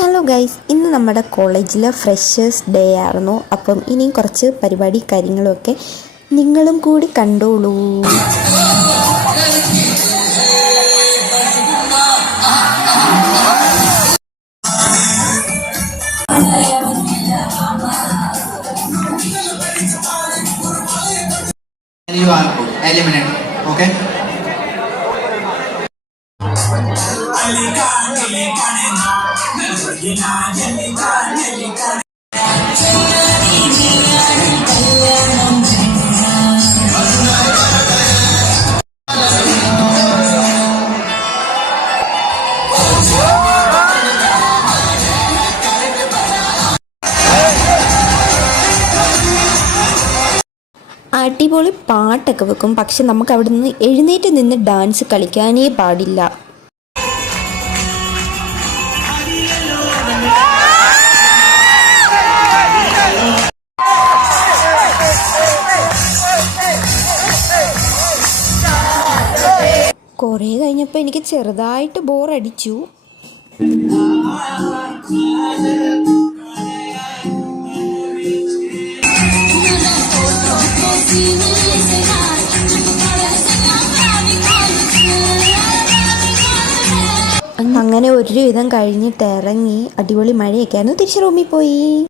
Hello guys, ഇന്ന് നമ്മുടെ കോളേജിലെ ഫ്രഷേഴ്സ് ഡേ ആയിരുന്നു. അപ്പം ഇനിയും കുറച്ച് പരിപാടി കാര്യങ്ങളൊക്കെ നിങ്ങളും കൂടി കണ്ടോളൂ. You are eliminated. Okay. അടിപൊളി പാട്ടൊക്കെ വെക്കും, പക്ഷെ നമുക്ക് അവിടെ നിന്ന് എഴുന്നേറ്റ് നിന്ന് ഡാൻസ് കളിക്കാനേ പാടില്ല. കുറേ കഴിഞ്ഞപ്പോൾ എനിക്ക് ചെറുതായിട്ട് ബോറടിച്ചു. അങ്ങനെ ഒരുവിധം കഴിഞ്ഞിട്ട് ഇറങ്ങി, അടിപൊളി മഴയൊക്കെയായിരുന്നു. തിരിച്ച് റൂമിൽ പോയി.